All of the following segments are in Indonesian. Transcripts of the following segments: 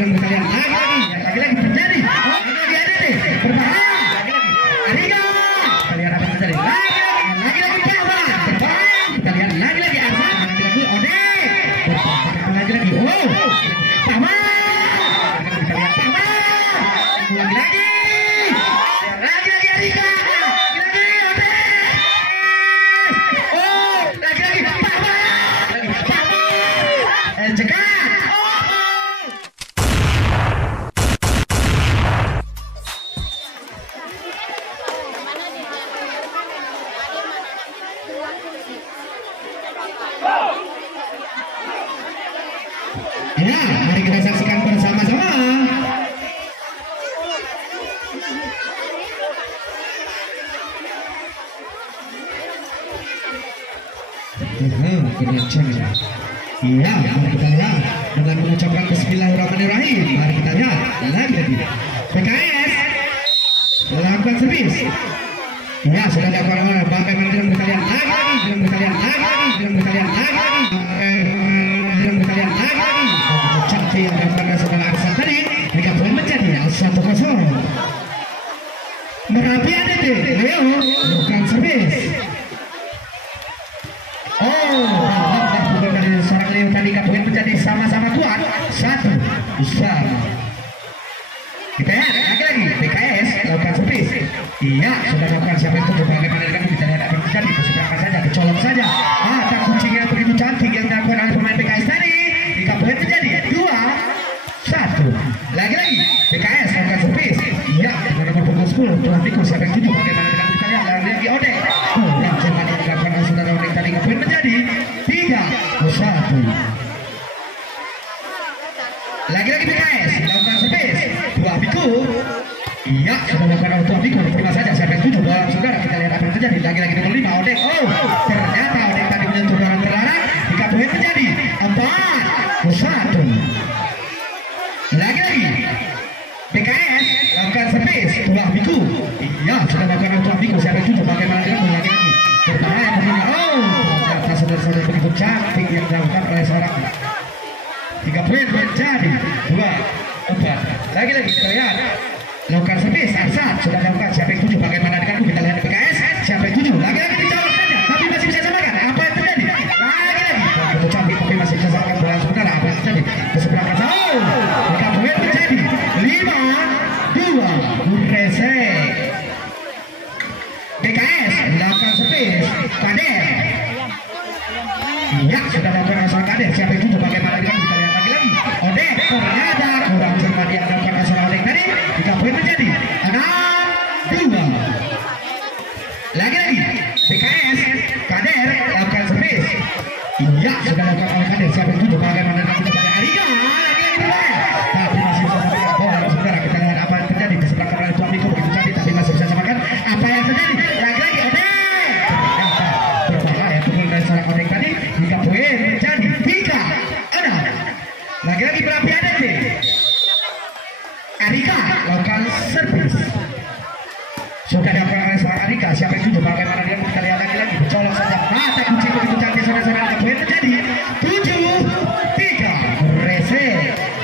dengan berkalian lagi terjadi. Oh, lagi ada nih berbahaya. Ariga. Kita lihat apa yang terjadi. Lagi Pawan. Berbahaya. Kita lihat lagi Arman. Lagi Ode. Lagi. Oh. Paman. Kita lihat Paman. Lagi. Lagi Ariga. Lagi Ode. Oh, lagi Paman. Paman. Cekat. Ya, mari kita saksikan bersama-sama. Iya, mari kita lihat dengan mengucapkan Bismillahirrahmanirrahim. Mari kita lihat lagi. PKS melakukan servis. Ya, sudah dilakukan oleh bagaimana dengan berkalian lagi. Cantik yang dilakukan saudara Aksan tadi, mereka boleh menjadi 1-0. Merapi ada deh, Leo melakukan servis. Oh, bukan dari seorang Leo tadi boleh menjadi sama-sama kuat 1 besar. Kita lihat lagi PKS lakukan servis. Iya, sudah lakukan siapa itu bagaimana dengan kita lihat apa yang terjadi. Keseberang saja, kecolok saja. Tak kucing yang begitu cantik yang dilakukan oleh pemain PKS tadi. Jika boleh terjadi 2-1. Lagi PKS lakukan servis. Iya, dengan nomor punggung 10 Tuhan Diko siapa yang tujuh bagaimana dengan kita lihat lagi Odek. Yang cepat yang dilakukan oleh saudara Odek tadi boleh menjadi 3-1. Lagi PKS lakukan servis. Tuah Biku. Iya, sudah melakukan auto Biku. Terima saja siapa yang tujuh bola saudara. Kita lihat apa yang terjadi. Lagi nomor 5 Odek. Oh, ternyata Odek tadi menyentuh barang terlarang. Jika boleh terjadi 4-1. Lagi PKS lakukan servis. Tuah Biku. Iya, sudah melakukan auto Biku. Siapa yang tujuh bagaimana dengan lagi berbahaya tentunya. Oh, ternyata saudara-saudara begitu cantik yang dilakukan oleh seorang 3 poin menjadi 2-4. Lagi kita lihat lakukan servis. Arsad sudah lakukan siapa yang tujuh bagaimana dengan kita lihat PKS siapa yang tujuh lagi dijawab saja tapi masih bisa samakan apa yang terjadi lagi begitu cantik tapi masih bisa samakan bola sementara apa yang terjadi ke sebelah kanan. Oh, 3 poin menjadi 5-2 Urese. PKS lakukan servis. Kader iya sudah lakukan asal Kader siapa yang tujuh bagaimana dengan kita lihat lagi Odek ternyata kurang cermat yang dilakukan asal Odek tadi. 3 poin menjadi 6-2. Lagi PKS Kader lakukan servis. Iya sudah lakukan oleh Kader siapa yang tujuh bagaimana dengan kita lihat Ariga lagi bermain tapi masih bisa samakan bola saudara. Kita lihat apa yang terjadi di sebelah kanan Tuan Miko begitu cantik tapi masih bisa samakan apa yang terjadi lagi Odek ternyata berbahaya pukul dari seorang Odek tadi. 3 poin menjadi 3-6. Lagi berapi ada nih Arika lakukan servis. Sudah dilakukan oleh seorang Arika siapa yang tujuh bagaimana dia kita lihat lagi bercolok saja mata kucing begitu cantik saudara-saudara. 3 poin menjadi 7-3 Rese.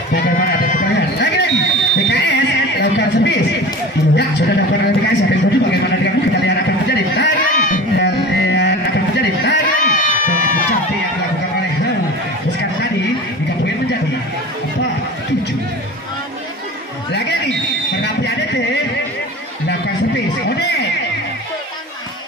Bagaimana ada kita lihat lagi PKS lakukan servis. Iya sudah dilakukan oleh PKS siapa yang tujuh bagaimana dengan kita lihat apa yang terjadi lagi begitu cantik yang dilakukan oleh sekali tadi. 3 poin menjadi 4-7. Lagi merapi ADT lakukan servis Odek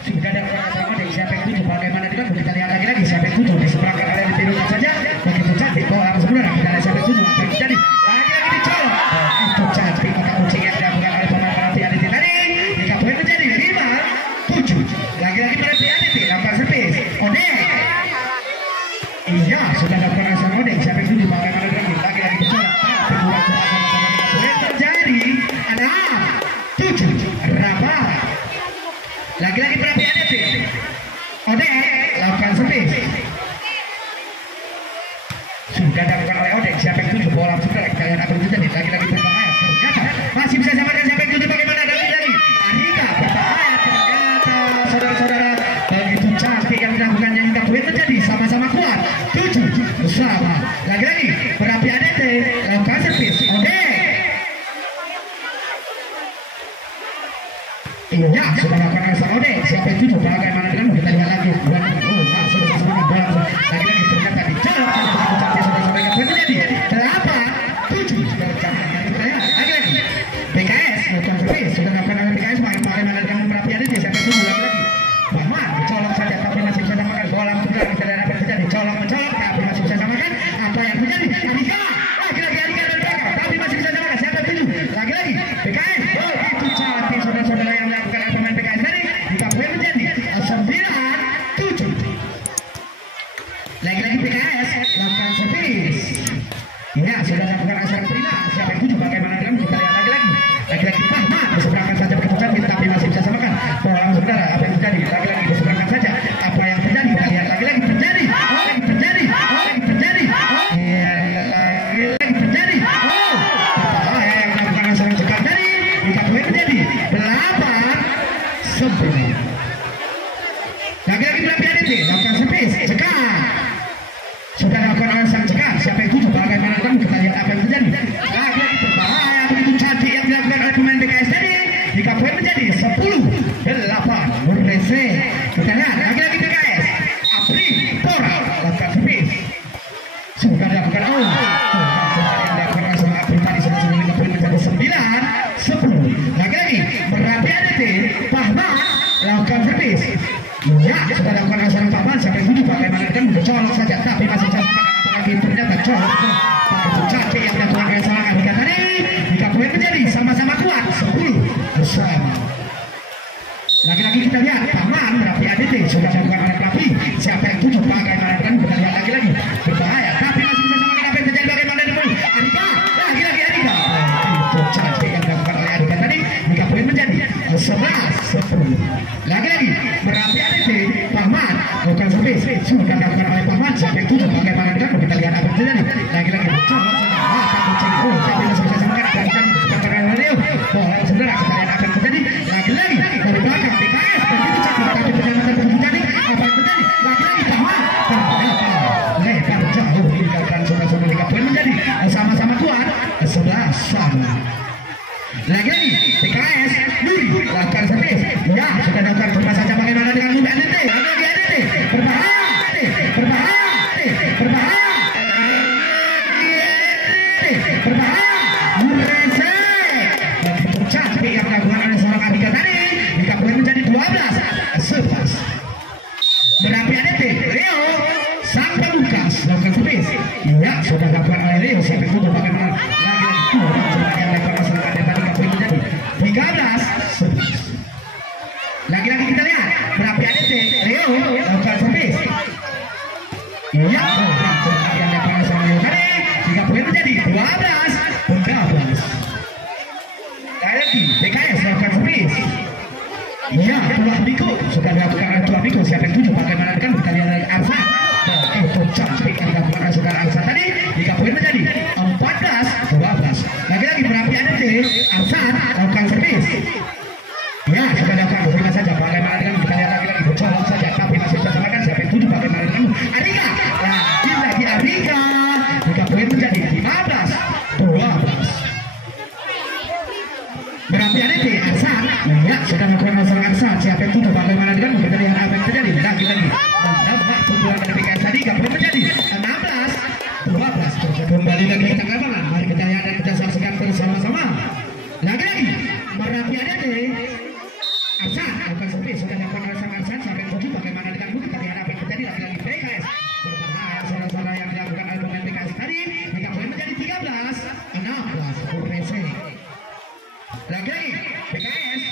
sudah ada orang Odek siapa yang tujuh bagaimana dengan kita lihat lagi siapa yang tujuh di seberang kanan di pinggir saja begitu cantik bola sebenarnya kita lihat siapa yang tujuh apa yang terjadi lagi dicolok itu cantik mata kucing yang dilakukan oleh pemain merapi ADT tadi. 3 poin menjadi 5-7. Lagi merapi ADT lakukan servis Odek. Iya sudah lakukan asal Odek siapa yang tujuh bagaimana dengan lagi dicolok tapi kurang cepat sama-sama 3 poin terjadi Iya, sudah melakukan asal Ode. Siapa yang tujuh? Bagaimana dengan kita lihat lagi. Langsung semangat bola lagi ternyata dicolok saja sudah sampai ke terjadi. 8-7 sudah berjalan lagi. PKS melakukan servis sudah melakukan PKS bagaimana dengan perapian ini siapa yang tujuh lagi. Bahman dicolok saja tapi masih bisa samakan bola sudah kita lihat apa yang terjadi. Colok mencolok tapi masih bisa samakan. Apa yang terjadi? Adika lagi-lagi Adika dan belakang tapi masih bisa samakan. Siapa yang tujuh? Lagi-lagi PKS. Oh itu cantik saudara-saudara yang melakukan pemain PKS tadi. Jika boleh menjadi 9-7. Lagi-lagi PKS lakukan servis. Ya sudah melakukan asal prima. Siapa yang tujuh? Bagaimana dengan kita lihat lagi-lagi Bahman berseberangan saja begitu cantik tapi masih bisa samakan. Bola saudara apa yang terjadi? Lagi-lagi berseberangan saja. Apa yang terjadi? Kita lihat lagi-lagi terjadi. Lagi terjadi. Berbahaya yang melakukan asal cekal tadi. Jika boleh menjadi 8-9. Lagi-lagi berapa ini? Lakukan servis. Cekal. Sudah lakukan alasan cekal. Siapa yang tujuh? Bagaimana dengan kita lihat apa yang terjadi? Lagi-lagi berbahaya begitu cantik yang dilakukan oleh pemain BKS tadi. Jika boleh menjadi 10-8. Murrese. Kita lihat lagi-lagi BKS. Apri Pora lakukan servis. Sudah dilakukan yang dilakukan alasan Apri tadi sudah boleh menjadi 9-10. Lagi-lagi Merapi ADT. Bahman lakukan servis. Ya, sudah lakukan alasan Bahman. Siapa yang tujuh? Bagaimana dengan mencolok saja tapi masih cantik apalagi ternyata colok. Itu cantik yang dilakukan alasan Apri tadi. Jika boleh menjadi sama-sama kuat 10 bersama. Lagi-lagi kita lihat Bahman Merapi ADT sudah melakukan anak Merapi. Siapa yang tujuh? Bagaimana dengan kita lihat lagi-lagi berbahaya tapi masih bisa sama apa yang terjadi. Bagaimana dengan Adika? Lagi-lagi Adika. Itu cantik yang dilakukan oleh Adika tadi. Jika boleh menjadi 11-10. Lagi-lagi Merapi ADT Bahman lakukan servis sudah dilakukan oleh Bahman. Siapa yang tujuh? Bagaimana dengan kita lihat apa yang terjadi. Lagi-lagi mencolok tapi masih bisa sama bola saudara kita lihat apa yang terjadi. Lagi-lagi dari belakang PKS begitu cantik tapi perjalanan begitu cantik. Apa yang terjadi? Lagi-lagi Bahman lebar jauh meninggalkan saudara-saudara. Jika boleh menjadi sama-sama kuat 11 sama. Lagi-lagi PKS Nuri lakukan servis. Ya sudah lakukan servis saja. Bagaimana dengan Nuri ADT? Lagi-lagi ADT berbahaya Murrese. Begitu cantik yang dilakukan oleh seorang Adika tadi. Jika boleh menjadi 12-11. Merapi ADT Leo sang pembukas lakukan servis. Ya sudah dilakukan oleh Leo. Siapa yang tujuh? Bagaimana lagi-lagi yang dilakukan oleh seorang Adika tadi. Jika boleh menjadi 13-11. Lagi-lagi kita lihat Merapi ADT Leo lakukan servis. Ya yang dilakukan oleh seorang Leo tadi. Jika boleh menjadi 12-13. Lagi PKS lakukan servis. Ya Tuah Biko sudah dilakukan oleh Tuah Biko. Siapa yang tujuh? Bagaimana dengan kita lihat lagi Arsa. Itu cantik yang dilakukan oleh saudara Arsa tadi. Jika boleh menjadi 14-12. Lagi-lagi Merapi ADT Arsan lakukan servis. Ya sudah dilakukan bersama saja. Bagaimana dengan kita lihat lagi bercolok saja tapi masih bisa samakan. Siapa yang tujuh? Bagaimana dengan Adika? Lagi-lagi Adika. Jika boleh menjadi 15-12. Merapi ADT Arsan. Ya sudah melakukan alasan Arsan. Siapa yang tujuh? Bagaimana dengan kita lihat apa yang terjadi. Lagi-lagi menambah pukulan dari PKS tadi. Jika boleh menjadi 16-12. Kembali lagi ke tengah lapangan. Mari kita lihat dan kita saksikan bersama-sama. Lagi-lagi Merapi ADT Arsan lakukan servis. Sudah dilakukan alasan Arsan. Siapa yang tujuh? Bagaimana dengan kita lihat apa yang terjadi. Lagi-lagi PKS berbahaya saudara-saudara yang dilakukan oleh pemain PKS tadi. Jika boleh menjadi 13-16. Murrese. Lagi-lagi PKS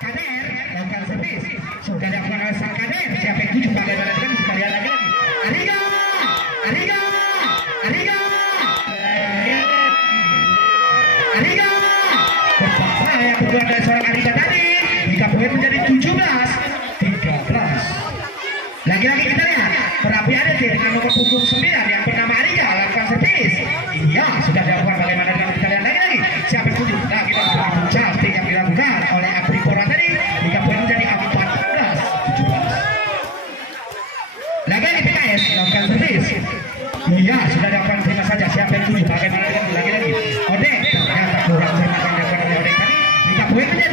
Kader lakukan servis. Sudah dilakukan oleh sang Kader. Siapa yang tujuh? Bagaimana dengan kita lihat lagi-lagi Adika berbahaya pukulan dari seorang Adika tadi. Jika boleh menjadi 17-13. Lagi-lagi kita lihat Merapi ADT dengan nomor punggung 9 yang bernama Adika lakukan servis. Iya sudah dilakukan. Bagaimana dengan kita lihat lagi-lagi siapa yang tujuh? Lagi-lagi begitu cantik yang dilakukan oleh Apri Pora tadi. Jika boleh menjadi 14-17. Lagi-lagi PKS lakukan servis. Iya sudah dilakukan. Terima saja. Siapa yang tujuh? Bagaimana dengan lagi-lagi Odek? Ternyata kurang terima kasih oleh Odek tadi. Jika boleh menjadi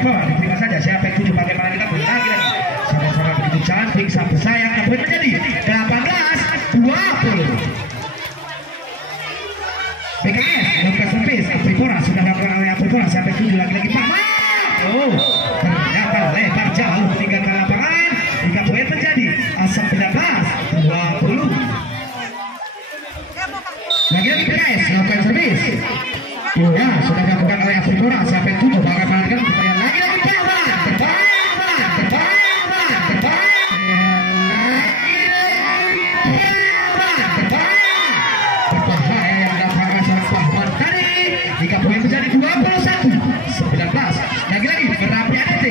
Apripora diterima saja siapa yang tuju bagaimana kita lagi sama-sama begitu cantik sampai sayang yang poin menjadi 18-20. PKS melakukan servis Apripora sudah dilakukan oleh Apripora siapa yang tuju lagi Pahman. Oh ternyata lebar jauh meninggalkan lapangan hingga poin menjadi 19-20. Lagi-lagi PKS melakukan servis. Ya, sudah dilakukan oleh Apripora siapa yang tuju bagaimana dengan pertanyaan lagi-lagi berbahaya yang dilakukan seorang Pahman tadi hingga poin menjadi 21-19. Lagi-lagi berapi ADT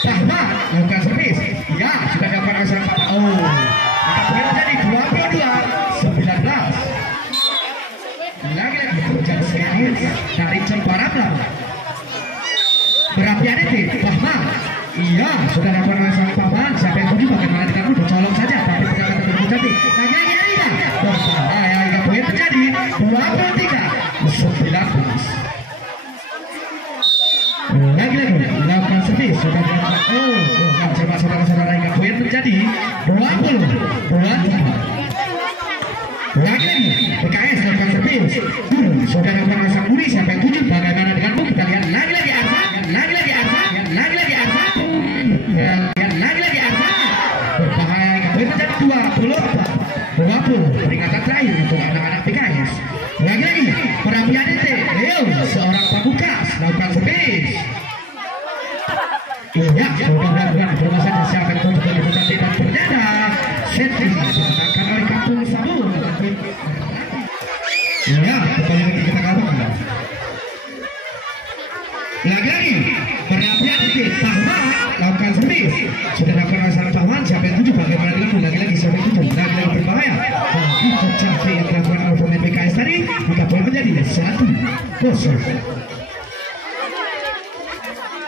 Pahman melakukan servis. Ya, sudah dilakukan oleh seorang Pahman. Oh, hingga poin menjadi 22-19. Lagi-lagi berjalan sekali dari Cemparapla berapi ADT Pahman. Iya, sudah dilakukan oleh seorang Pahman siapa yang tuju bagaimana dengan lu colong saja tapi pergerakan begitu cantik. Lagi-lagi Arika berbahaya hingga poin menjadi 23-19. Lagi-lagi melakukan servis sudah dilakukan. Coba saudara-saudara hingga poin menjadi 20-23. Lagi-lagi PKS melakukan servis sudah dilakukan oleh sang Budi siapa yang tuju bagaimana denganmu kita lihat lagi-lagi Arsa lagi-lagi Arsa lagi-lagi Arsa lagi-lagi Arsa berbahaya hingga poin menjadi 24-20. Peringatan terakhir untuk anak-anak PKS. Lagi-lagi berapi ADT Leo seorang pamungkas melakukan servis. Iya, mudah-mudahan berubah saja siapa yang tuju begitu cantik dan ternyata Setri dimenangkan oleh Kampung Sabun. Ya, kembali lagi kita kawan. Lagi-lagi berapi ADT Pahman lakukan servis sudah dilakukan oleh sang Pahman siapa yang tuju bagaimana dengan lagi-lagi siapa yang tuju lagi-lagi berbahaya begitu cantik yang dilakukan oleh pemain PKS tadi hingga poin menjadi 1-0.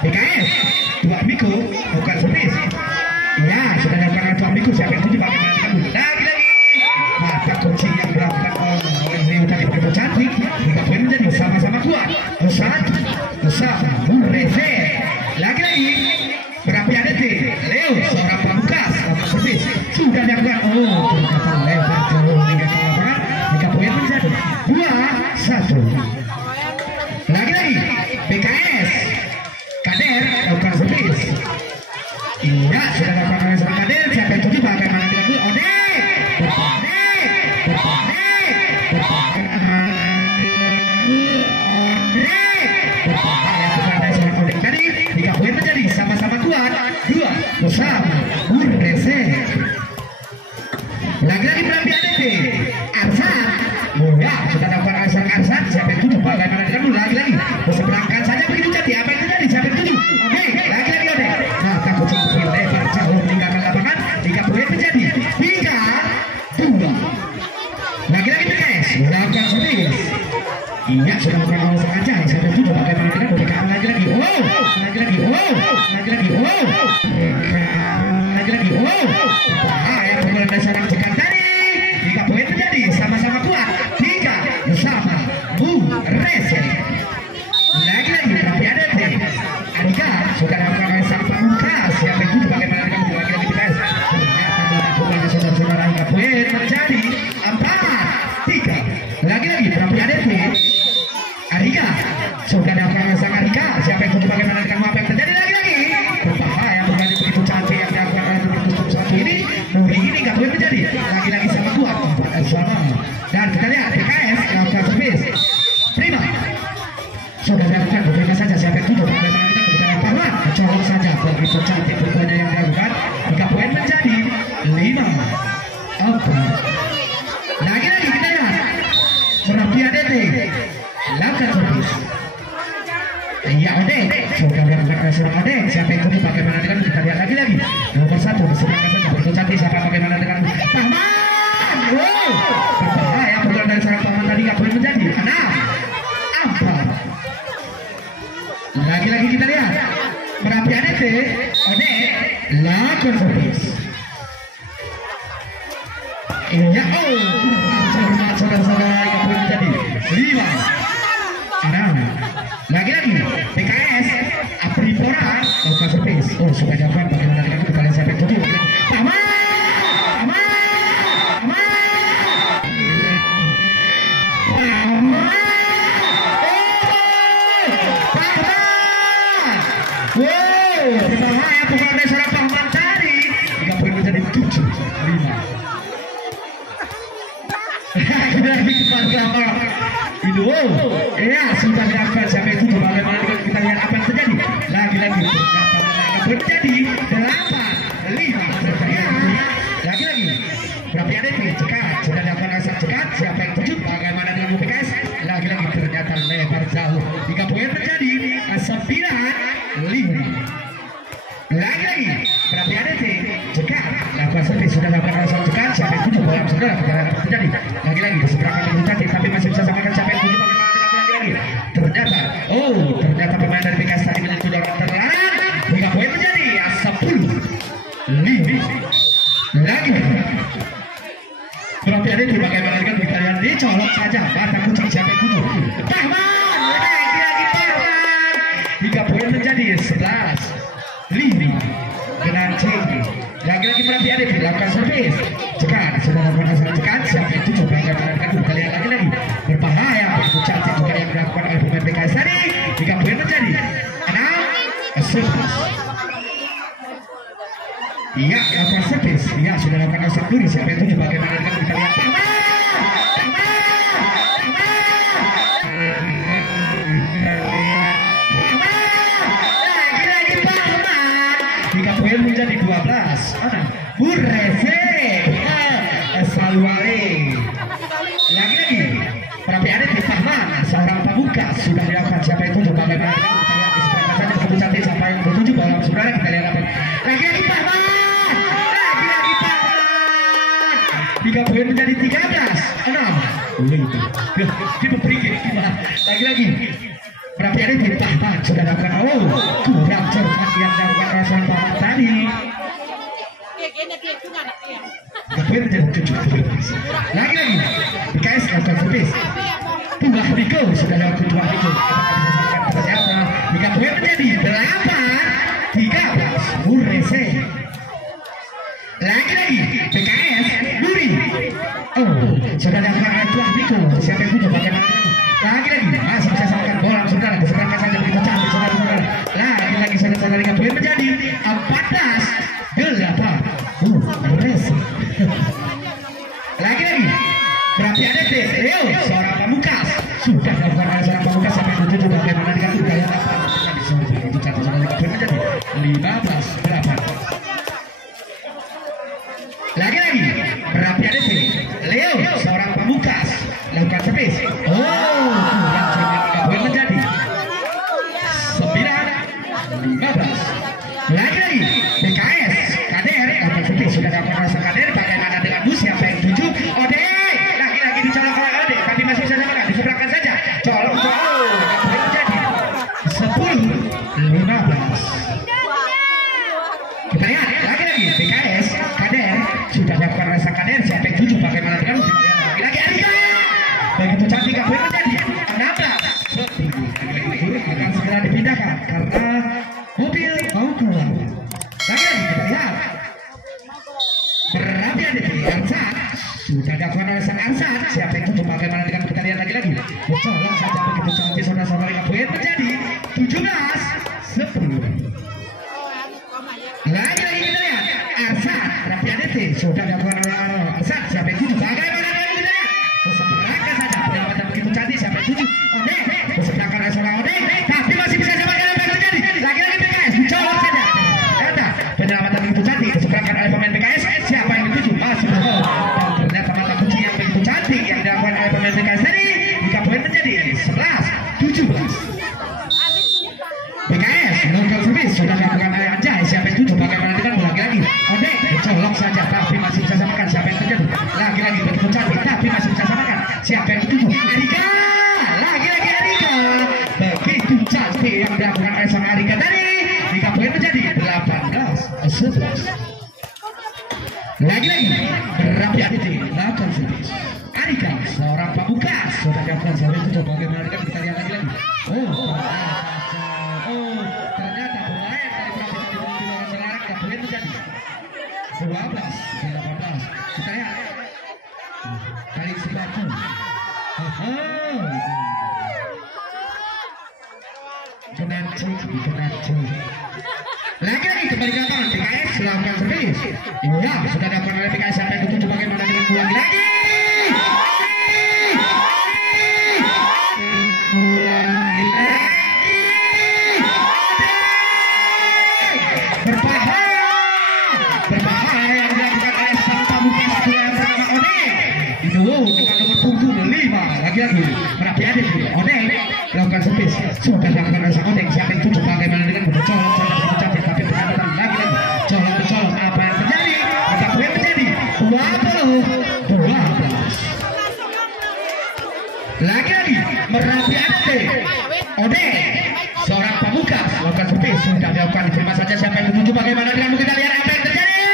PKS Tua Miko lakukan servis. Ya, sudah dilakukan oleh Tua Miko siapa yang tuju bagaimana dengan lagi-lagi mata kunci yang dilakukan oleh Rio tadi begitu cantik hingga poin menjadi sama-sama kuat 1-1. Lagi-lagi berapi ADT Leo seorang pamungkas lakukan servis sudah dilakukan. Ternyata lebar jauh hingga ke lapangan hingga poin menjadi 2-1. Lagi-lagi PKS Kader lakukan servis. Iya, sudah dilakukan oleh seorang Kader siapa yang tuju bagaimana dengan Ode sama-sama kuat 2-1. Lagi-lagi berapi ADT Arsan. Ya, sudah dapat Arsan siapa yang tuju bagaimana dengan lagi-lagi berseberangkan saja begitu cantik apa yang terjadi siapa yang tuju. Oke, lagi-lagi Ode mata kucing lebar jauh meninggalkan lapangan hingga poin menjadi 3-2. Lagi-lagi PKS melakukan servis. Iya, sudah melakukan oleh sengaja siapa yang tuju bagaimana dengan berdekatan lagi-lagi. Lagi-lagi bahaya pukulan dari seorang Jekan tadi hingga poin menjadi sama-sama kuat 3-3. Lagi-lagi berapi ADT Arika sudah dilakukan oleh sang pamungkas siapa yang tuju bagaimana dengan lagi-lagi PKS ternyata pukulan dari saudara-saudara hingga poin menjadi 4-3. Lagi-lagi berapi ADT Arika sudah dilakukan oleh sang Arika siapa yang tuju bagaimana dengan apa yang terjadi lagi-lagi berbahaya berganti begitu cantik yang dilakukan oleh tujuh satu ini. Nuri ini nggak boleh terjadi lagi-lagi sama kuat 4-1. Dan kita lihat PKS melakukan servis prima sudah dilakukan berbeda saja siapa yang tuju bagaimana dengan berjalan Pahman colok saja begitu cantik pukulannya yang dilakukan hingga poin menjadi 5-4. Lagi-lagi kita lihat berapi ADT lakukan servis. Iya Ode sudah dilakukan oleh seorang Ode siapa yang tuju bagaimana dengan kita lihat lagi-lagi nomor 1 berseberangan saja begitu cantik siapa bagaimana dengan Pahman. Berbahaya pukulan dari seorang Pahman tadi nggak boleh menjadi 6-4. Lagi-lagi kita lihat berapi ADT Ode lakukan servis. Iya saudara-saudara nggak boleh menjadi 5-6. Lagi-lagi PKS Apripora poin menjadi 8-5. Lagi-lagi berapa ada nih cekat sudah dapat rasa cekat siapa yang tujuh bagaimana dengan UPKS lagi-lagi ternyata lebar jauh 3 poin menjadi 9-5. Lagi-lagi berapa ada nih cekat lakukan servis sudah dapat rasa cekat siapa yang tujuh bola saudara terjadi lagi-lagi berseberangan dengan cantik tapi masih bisa samakan siapa yang tujuh lagi-lagi ternyata pemain dari PKS tadi menjadi dorong terlarang 3 poin menjadi 10-5. Lagi berarti ada di bagaimana dengan kalian dicolok saja batang kucing siapa yang tujuh Tahman lagi Tahman 3 poin menjadi 11-5 dengan Ciki lagi-lagi berarti ada dilakukan servis cekat sudah melakukan asal cekat siapa yang tujuh bagaimana dengan kalian lagi-lagi berbahaya begitu cantik juga yang dilakukan oleh pemain PKS tadi 3 poin menjadi 6-11. Iya, lakukan servis. Iya, sudah lakukan asap duri. Siapa yang tujuh bagaimana dengan kita lihat lagi-lagi Paman 3 poin menjadi 12. Burese Salwale. Lagi-lagi berapa ada di Paman seorang pemuka sudah dilakukan siapa yang tujuh bagaimana dengan kita lihat di sebelah saja begitu cantik siapa yang bertujuh dalam saudara kita lihat lagi-lagi Paman 3 poin menjadi 13-6. Lagi-lagi berapa hari di Tahman sudah lakukan kurang cermat yang dilakukan Rasul Tahman tadi 3 poin menjadi 7. Lagi-lagi PKS lakukan servis Tuah Niko sudah lakukan Tuah Niko 3 poin menjadi 8-13 Murese. Lagi-lagi PKS Duri sudah dapat Tuah Niko siapa yang tujuh bagaimana lagi-lagi masih bisa samakan bola saudara diserahkan saja begitu cantik saudara-saudara lagi-lagi saudara-saudara 3 poin menjadi 14-8 Resi. Lagi-lagi berarti ada Leo seorang Pamukas sudah melakukan seorang Pamukas siapa yang tujuh bagaimana dengan budaya dapat begitu cantik saudara 3 poin menjadi 15-8. Lagi-lagi berarti ada Leo seorang Pamukas lakukan servis kurang cermat 3 poin menjadi 9-15. Lagi-lagi PKS Kader lakukan servis sudah dapat rasa Kader bagaimana dengan bus siapa yang tujuh Ode lagi-lagi dicolok oleh Ode tapi masih bisa samakan diseberangkan saja colok 3 poin menjadi 10-15. Kita lihat lagi-lagi PKS Kader sudah dapat rasa Kader siapa yang tujuh bagaimana dengan lagi-lagi Arika begitu cantik 3 poin menjadi 16. Akan segera dipindahkan karena mobil mau keluar. Lagi-lagi kita lihat berarti ada di Arsat sudah dapat rasa Arsat siapa yang tujuh bagaimana dengan kita lihat lagi-lagi colok saja begitu cantik saudara-saudara 3 poin menjadi 17-10. Lagi-lagi kita lihat Arsat berarti ada sudah dapat Arsat siapa yang tujuh bagaimana dengan kita lihat berseberangan saja penyelamatan begitu cantik siapa yang tujuh Ode berseberangan restoran Ode tapi masih bisa samakan apa yang terjadi lagi-lagi PKS dicolok saja ternyata penyelamatan begitu cantik berseberangan oleh pemain PKS siapa yang dituju masih betul dan ternyata mata kunci yang begitu cantik yang dilakukan oleh pemain PKS tadi 3 poin menjadi 11-17. PKS melakukan servis sudah dilakukan oleh Anjay siapa yang tujuh bagaimana dengan lagi-lagi Ode dicolok saja tapi masih bisa samakan siapa yang terjadi lagi-lagi begitu cantik tapi masih bisa samakan siapa yang tujuh Arika lagi-lagi Arika begitu cantik yang dilakukan oleh sang Arika tadi 3 poin menjadi 18-11. Lagi-lagi berapi aditi lakukan servis Arika seorang Pamukas sudah dilakukan servis itu bagaimana dengan kita lihat lagi-lagi ternyata pemain dari Prapi tadi menuju orang selarang 3 poin menjadi 12-18. Kita lihat kali Silaku Kenanci lagi-lagi kembali ke lapangan PKS melakukan servis iya sudah dilakukan oleh PKS siapa yang ketujuh bagaimana dengan lagi-lagi sudah dilakukan oleh sang Odeng. Siapa yang tujuh bagaimana dengan mencolok cantik tapi pendapatan lagi colok apa yang terjadi? Maka poin menjadi 20-12. Lagi Merapi Ade Odeng seorang pamungkas melakukan servis sudah dilakukan terima saja siapa yang menuju bagaimana dengan kita lihat apa yang terjadi.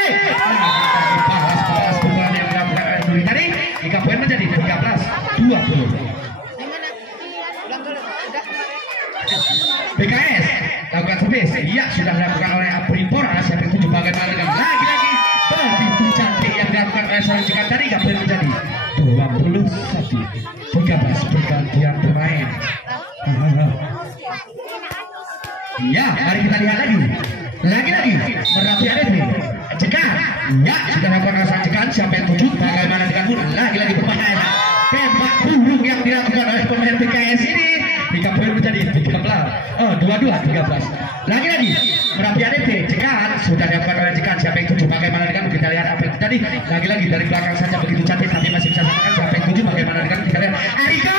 Balas pukulan yang dilakukan oleh Nuri tadi hingga poin menjadi 13-20. BKS lakukan servis, iya sudah dilakukan oleh Apripora siapa yang menuju bagaimana dengan lagi begitu cantik yang dilakukan oleh seorang Cikan tadi hingga poin menjadi 21-13 pergantian pemain. Ya, mari kita lihat lagi Merapi Ade Cekan, ya sudah lakukan rasa Cekan siapa yang tujuh bagaimana dengan lagi berbahaya tembak burung yang dilakukan oleh pemain PKS ini hingga poin menjadi 22-13. Lagi Merapi Ade Cekan sudah dilakukan oleh Cekan siapa yang tujuh bagaimana dengan kita lihat apa yang terjadi lagi dari belakang saja begitu cantik tapi masih bisa samakan siapa yang tujuh bagaimana dengan kita lihat Arika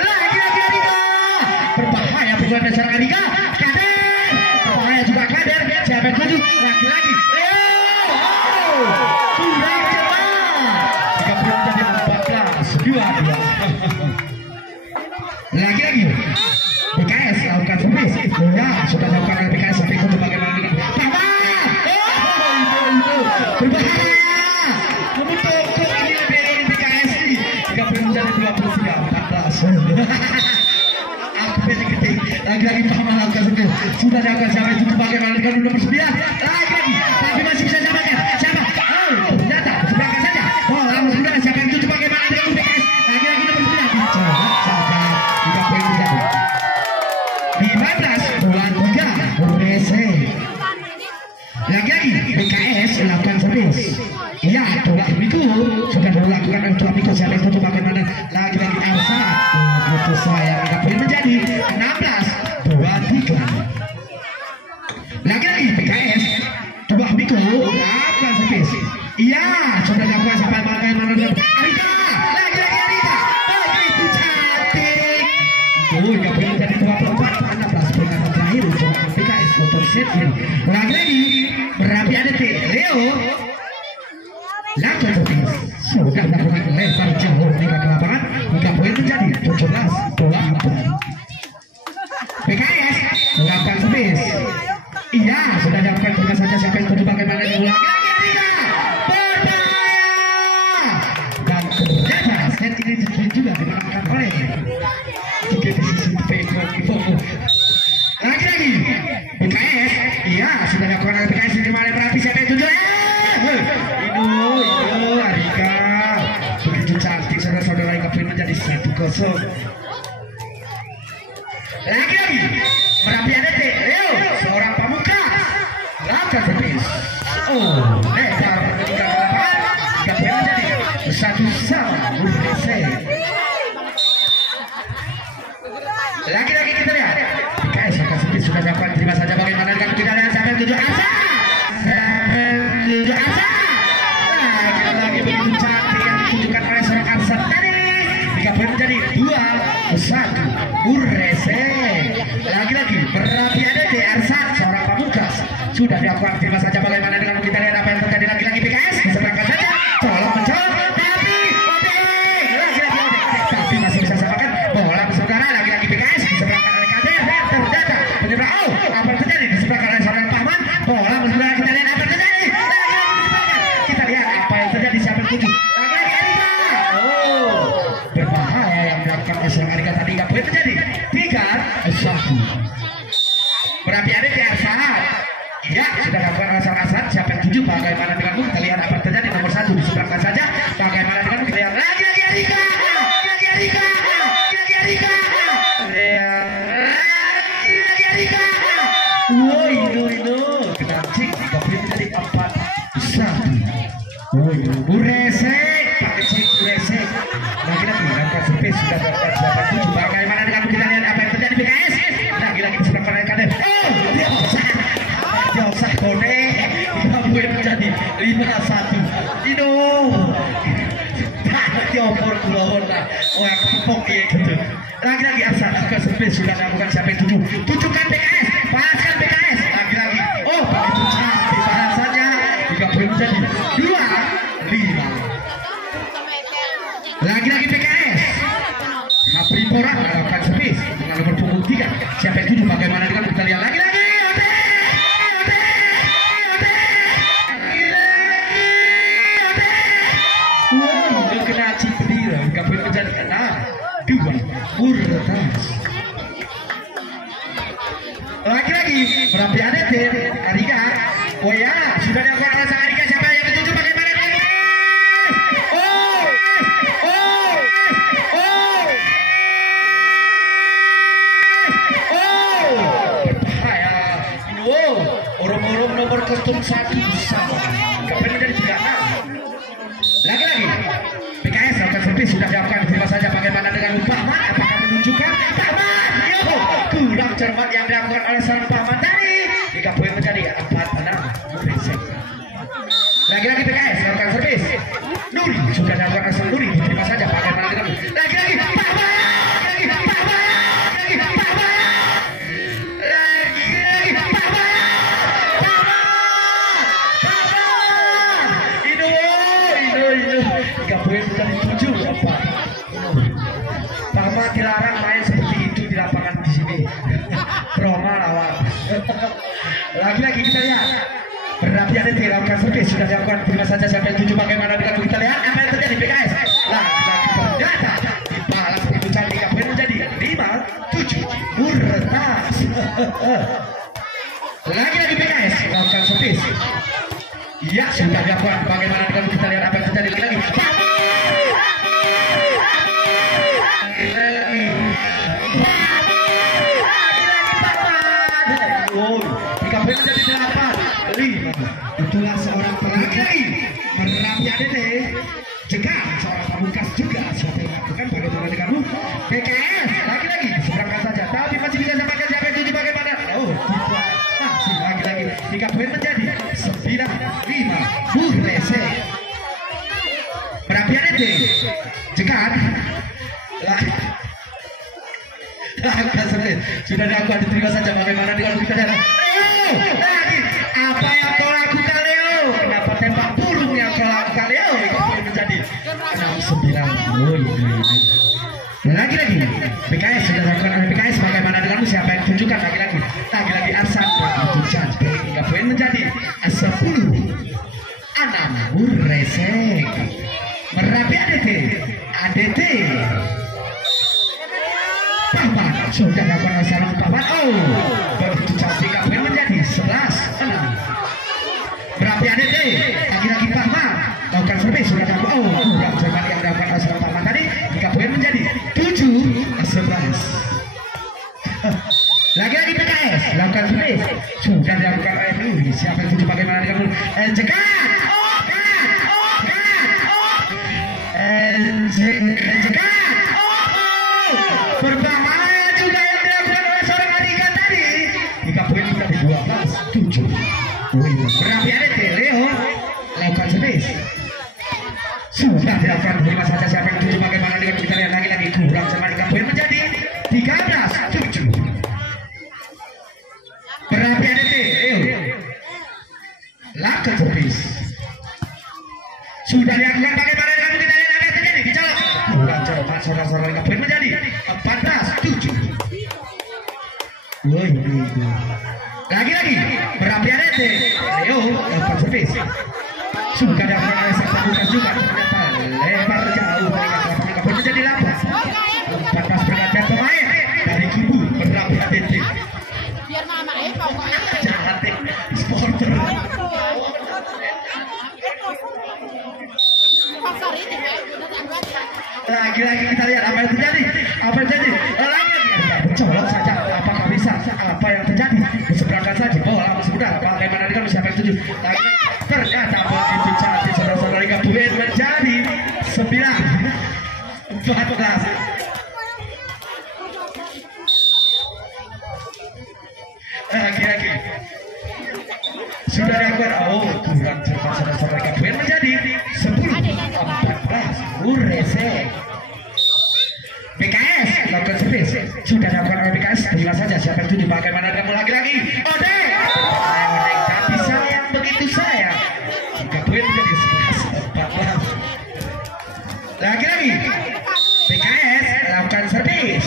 Arika berbahaya pukulan dasar Arika Kader berbahaya juga Kader siapa yang tujuh lagi sudah cepat jika belum jadi 14-22. Lagi BKS lakukan servis ya sudah lakukan oleh BKS sampai itu bagaimana dengan sama itu berbahaya memutuk ini dari BKS ini jika belum menjadi 23-14. Lagi Paham lakukan servis sudah lakukan sampai itu bagaimana dengan nomor 9 lagi tapi masih bisa samakan siapa ternyata seberangkat saja langsung sudah siapa yang tujuh bagaimana dengan BKS lagi nomor 9 coba saja jika poin menjadi 15-23 Urese. Lagi BKS lakukan servis. Iya, coba itu sudah dilakukan oleh Tuan Miko siapa yang tutup bagaimana lagi Arsa. Itu saya jika poin menjadi 16-23. Lagi BKS coba Miko lakukan servis. Iya, sudah dilakukan sampai bagaimana Arika. Lagi Arika. Begitu cantik. Hingga poin menjadi 24-16 peringatan terakhir untuk BKS motor set ini. Lagi Merapi Ade Leo lakukan servis sudah melakukan lebar jauh hingga ke lapangan hingga poin menjadi 17-24. BKS melakukan servis. Iya sudah dilakukan terima saja siapa yang tujuh bagaimana diulang lagi berbahaya dan ternyata set ini juga dimenangkan oleh lagi BKS. Iya sudah dilakukan oleh BKS di mana Merapi siapa yang tujuh itu Arika begitu cantik saudara-saudara hingga poin menjadi 1-0. Lagi Merapi Ade Leo seorang pamungkas lakukan servis lebar hingga ke lapangan hingga poin menjadi 1-1 Urese. Lagi kita lihat BKS akan servis sudah dilakukan terima saja bagaimana dengan kita lihat sampai 7 Arsa lagi begitu cantik yang ditunjukkan oleh seorang Arsa tadi hingga poin menjadi 2-1 Urese. Lagi Merapi Ade Arsa seorang pamungkas sudah dilakukan terima saja bagaimana dengan kita lihat apa yang terjadi lagi BKS bisa berangkat saja colok mencolok tapi tapi masih bisa samakan bola saudara lagi BKS bisa berangkat oleh Kader ternyata penyerang apa yang terjadi disebabkan oleh seorang Paman bola saudara kita lihat apa yang terjadi kita lihat apa yang terjadi siapa yang tujuh lagi Arika berbahaya yang dilakukan oleh seorang Arika tadi hingga poin menjadi 3-1 Merapi Ade Arsa. Ya sudah lakukan rasa-rasa siapa yang tujuh bagaimana denganmu kita lihat apa yang terjadi nomor 1 diseberangkan saja bagaimana denganmu kita lihat lagi Arika lagi Arika kedancing jika poin menjadi 4-1 Urese Urese lagi lakukan servis sudah lakukan siapa yang tujuh bagaimana denganmu kita lihat apa yang terjadi BKS lagi diseberangkan oleh Kader dia usah kode hingga poin menjadi 5-1 itu diopor kulon lah yang kepok gitu lagi Arsa lakukan servis servis sudah dilakukan siapa yang tuju? Tujukan PKS, balaskan PKS lagi-lagi. Oh, begitu cantik balasannya. 3 poin menjadi 2-5. Lagi-lagi PKS. Apripora melakukan servis dengan nomor punggung 3. Siapa yang tuju? Bagaimana dengan kita lihat lagi-lagi. Kena cipir, kapal menjadi 6-2 Murtas. Lagi-lagi berapi ADT Arika. Oh ya, sudah dilakukan oleh sang Arika. Siapa yang ketujuh? Bagaimana dia? Berbahaya. Orang-orang nomor ketum 1 sama. Kapal menjadi 3-6. Lagi-lagi PKS akan servis sudah dilakukan. Terima saja bagaimana dengan Bahman, apakah menunjukkan Bahman? Yo, kurang cermat yang dilakukan oleh seorang Bahman tadi. 3 poin menjadi 4-6. Lagi-lagi PKS melakukan servis. Nuri sudah dilakukan oleh seorang Nuri. Terima saja bagaimana dengan lagi-lagi Bahman. Bahman dilarang main seperti itu di lapangan di sini. Roma lawan. Lagi-lagi kita lihat. Berapi ADT lakukan servis sudah dilakukan. Terima saja siapa yang tuju bagaimana dengan kita lihat apa yang terjadi PKS. Lagi-lagi ternyata dibalas begitu cantik. Apa yang menjadi 5-7 Murtas. Lagi-lagi PKS lakukan servis. Ya sudah dilakukan. Bagaimana dengan kita lihat apa yang terjadi lagi. Menjadi 8-5. Itulah seorang pelagi Berapi ADT. Jika seorang pamungkas juga siapa yang melakukan bagaimana denganmu? PKS lagi-lagi seberangkat saja, tapi masih bisa samakan siapa yang tuju bagaimana? Oh, masih lagi-lagi 3 poin menjadi 9-5 Burrese. Berapi ADT Jekan sudah dilakukan. Diterima saja bagaimana dengan kita lihat. Lagi apa yang kau lakukan Leo? Kenapa tembak burung yang kau lakukan Leo? Menjadi 6-9. Lagi-lagi PKS sudah dilakukan oleh PKS. Bagaimana denganmu? Siapa yang tunjukkan? Lagi-lagi Arsan begitu cantik. 3 poin menjadi 10-6 Murresek. Berapi ADT Bahman sudah dilakukan oleh seorang Bahman. Oh, begitu cantik. Poin menjadi 11-6. Berapi ADT lagi-lagi Bahman lakukan servis sudah dilakukan. Oh, kurang cermat yang dilakukan oleh seorang Bahman tadi. 3 poin menjadi 7-11. Lagi-lagi PKS lakukan servis sudah dilakukan oleh Nuri. Siapa yang tuju bagaimana dengan Enjekan? Berbahaya juga yang dilakukan oleh seorang Arika tadi. 3 poin menjadi 12-7. Berapi ADT Leo lakukan servis sudah dilakukan. Terima saja siapa yang tuju bagaimana dengan kita lihat lagi-lagi kurang cermat. 3 poin menjadi 13-7. Berapi ADT Leo lakukan servis sudah dilakukan. Bagaimana dengan kita lihat apa yang terjadi? Dicolok kurang cermat. Saudara-saudara 3 poin menjadi 14-7. Lagi-lagi berapi ADT Leo lakukan servis sudah dilakukan oleh sang pamungkas juga. Ternyata lebar jauh dari poin menjadi 8. 14 pergantian pemain dari kubu berapi ADT. Biar mama kok cantik supporter. Lagi-lagi kita lihat apa yang terjadi. Lagi-lagi colok saja. Apakah bisa? Apa yang terjadi? Diseberangkan saja bola masih mudah. Bagaimana dengan siapa yang setuju? Lagi ternyata begitu cantik saudara-saudara. 3 poin menjadi 9-14. Lagi-lagi sudah dilakukan. Oh, kurang cepat saudara-saudara. 3 poin menjadi 10-14. Urese PKS lakukan servis sudah dilakukan oleh PKS. Terima saja siapa yang tuju bagaimana kamu lagi-lagi. Odeng. Odeng tapi sayang begitu sayang. 3 poin menjadi 11-14. Lagi-lagi PKS lakukan servis.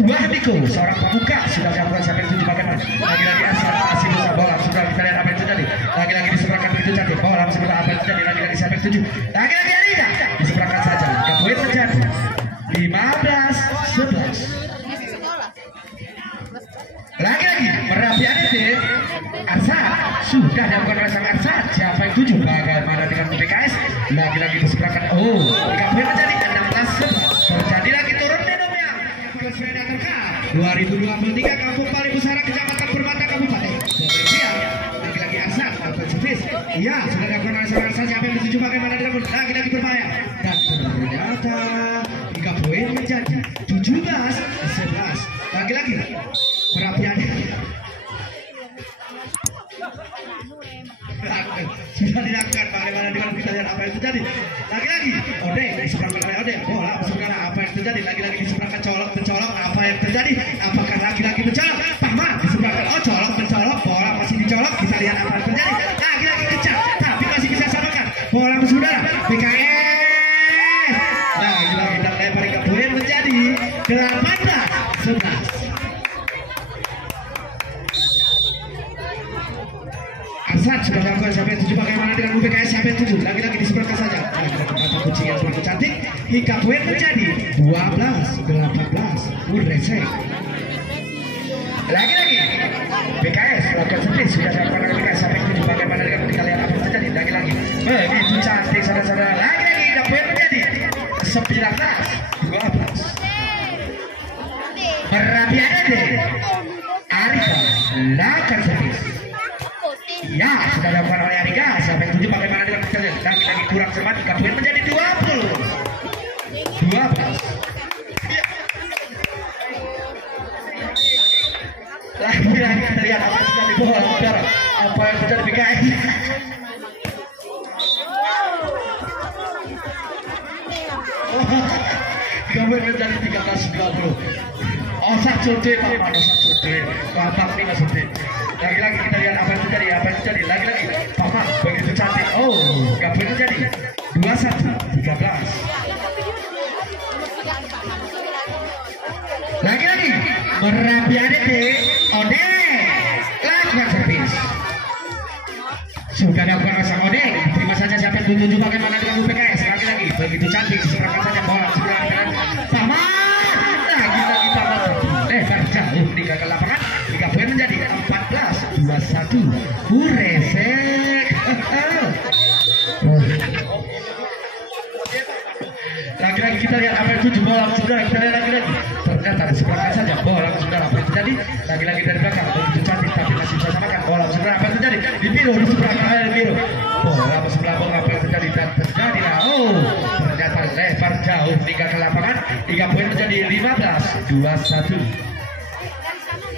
2 Biko, seorang pemuka sudah dilakukan siapa yang tuju bagaimana. Lagi-lagi asal masih bisa bola. Sudah kita lihat apa yang terjadi. Lagi-lagi diseberangkan begitu cantik. Bola masih bisa apa yang terjadi. Lagi-lagi siapa yang tuju. Lagi-lagi Arida diseberangkan saja. 3 poin menjadi 15-11. Lagi-lagi Merapi Adede Arsad sudah dilakukan oleh sang Arsad. Siapa yang tuju bagaimana dengan PKS. Lagi-lagi diseberangkan. 3 poin menjadi 16-11. Terjadi lagi turun denomnya. 2023 Kampung Bali Pusara Kecamatan Permata Kabupaten Siap. Lagi-lagi Arsad melakukan servis. Iya sudah dilakukan oleh sang Arsad. Siapa yang dituju bagaimana dengan lagi-lagi berbahaya. Dan ternyata 3 poin menjadi 17-11. Lagi-lagi Merapi Adede sudah dilakukan bagaimana dengan kita lihat apa yang terjadi. Lagi-lagi Odeng diseberangkan oleh Odeng. Bola sebenarnya apa yang terjadi. Lagi-lagi diseberangkan colok mencolok. Apa yang terjadi? Apakah lagi-lagi mencolok? Pahman diseberangkan. Colok mencolok. Bola masih dicolok. Kita lihat apa yang terjadi. Lagi-lagi kencang tapi masih bisa samakan. Bola saudara PKS. Lagi-lagi kita lempar ke poin menjadi 18-11. Arsad sudah dilakukan sampai 7 bagaimana dengan UPKS sampai 7. Lagi-lagi diseberangkan saja. Lagi-lagi kunci yang begitu cantik hingga poin menjadi 12-18. Resek. Lagi-lagi PKS melakukan servis sudah dilakukan oleh PKS sampai 7 bagaimana dengan kita lihat apa yang terjadi. Lagi-lagi begitu cantik saudara-saudara. Lagi-lagi hingga poin menjadi 19-12. Merapi Adede Arika lakukan servis. Ya, sudah dilakukan oleh Ariga. Siapa yang tuju bagaimana dengan kita lihat. Lagi-lagi kurang semat. 3 poin menjadi 20-12. Lagi-lagi kita lihat apa yang terjadi. Bola saudara. Apa yang terjadi PKS. Tiga poin menjadi 13-20. Satu Pak Mano, satu babak 5 sudah. Lagi-lagi kita lihat apa yang terjadi. Lagi-lagi Pama begitu cantik. 3 poin menjadi 21-13. Lagi-lagi Merapi Adede Odeng lakukan servis. Sudah dilakukan oleh sang Odeng. Terima saja siapa yang tuju bagaimana dengan UPKS. Lagi-lagi begitu cantik diserahkan saja bola sebelah kanan Pama. Lagi-lagi Pama jauh di gagal lapangan. 3 poin menjadi 14-21. Resek. Lagi-lagi kita lihat apa yang tuju bola saudara. Kita lihat lagi-lagi. Ternyata diseberangkan saja bola saudara. Apa yang terjadi? Lagi-lagi dari belakang begitu cantik tapi masih bisa samakan bola saudara. Apa yang terjadi? Di biru diseberangkan oleh biru. Bola sebelah bola apa yang terjadi dan terjadilah. Ternyata lebar jauh di gagal lapangan. 3 poin menjadi 15-21.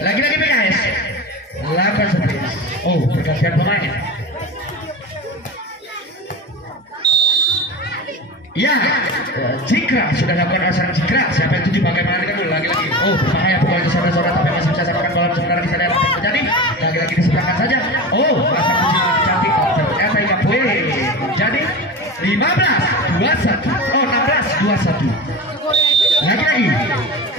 Lagi-lagi PKS lakukan servis. Pergantian pemain. Ya, Cikra sudah lakukan asal Cikra. Siapa yang tuju bagaimana dengan lagi-lagi. Bahaya pokoknya saudara-saudara tapi masih bisa samakan bola sebenarnya bisa lihat apa yang terjadi. Lagi-lagi diseberangkan saja. Asal kunci cantik. Ternyata hingga poin jadi 15-21. 16-21. Lagi-lagi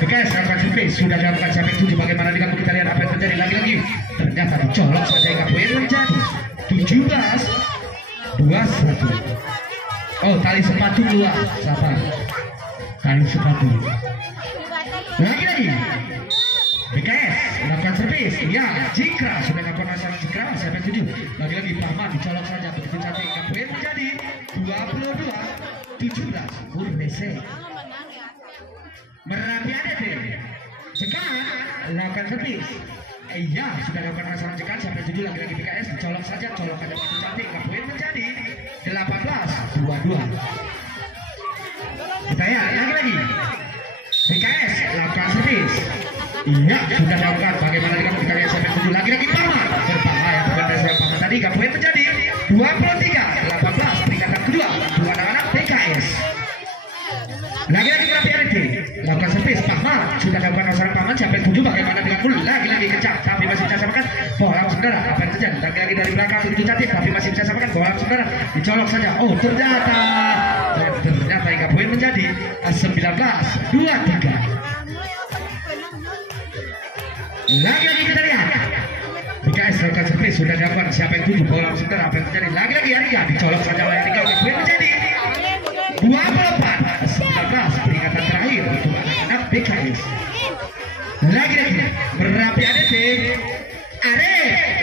PKS lakukan servis. Sudah dilakukan siapa yang tuju bagaimana dengan kita lihat apa yang terjadi. Lagi-lagi ternyata dicolok saja hingga poin menjadi 17-21. Tali sepatu keluar. Sabar. Tali sepatu. Lagi-lagi PKS melakukan servis. Ya, Cikra sudah melakukan asal Cikra. Siapa yang tuju. Lagi-lagi Pahman dicolok saja begitu cantik hingga poin menjadi 22-17. Resek. Merapi Adede Cekat lakukan servis. Iya sudah lakukan masalah cekat. Siapa yang tuju lagi-lagi PKS dicolok saja. Colokannya begitu cantik. Poin menjadi 18-22. Kita ya lagi-lagi PKS lakukan servis. Iya sudah lakukan. Bagaimana dengan kita lihat siapa yang tuju lagi-lagi Pama berbahaya bukan dari Pama tadi. Poin menjadi 23-18. Peringatan kedua dua anak-anak PKS. Lagi-lagi Merapi Adede lakukan servis. Pahma sudah lakukan kanan siapa yang tuju bagaimana dengan full lagi kencang tapi masih bisa samakan bola saudara apa yang terjadi lagi dari belakang begitu cantik tapi masih bisa samakan bola saudara dicolok saja ternyata hingga poin menjadi 19-23. Lagi kita lihat BKS lakukan servis sudah dilakukan siapa yang tuju bola saudara apa yang terjadi lagi Arika dicolok saja oleh Arika poin menjadi 24-19 peringatan terakhir untuk anak-anak BKS. Lagi berapi ADT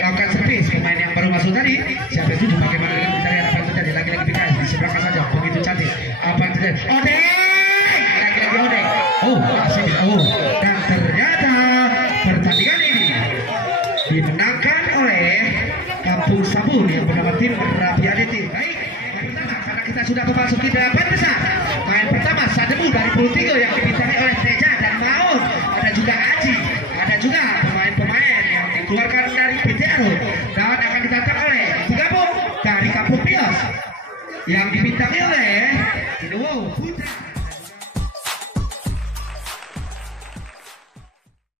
lakukan servis pemain yang baru masuk tadi siapa yang tuju bagaimana dengan kita lihat apa yang terjadi lagi BKS di seberang saja begitu cantik apa yang terjadi lagi Odeng masih dan ternyata pertandingan ini dimenangkan oleh Kampung Sabun yang bernama tim Berapi ADT. Baik, karena kita sudah memasuki 8 besar. Main pertama Sademu dari Pulau Tiga yang dibintangi oleh Teja dan Maun. Ada juga Aji, ada juga pemain-pemain yang dikeluarkan dari PTRO dan akan didatang oleh digabung dari Kampung Pios yang dibintangi oleh Inuwo Putra.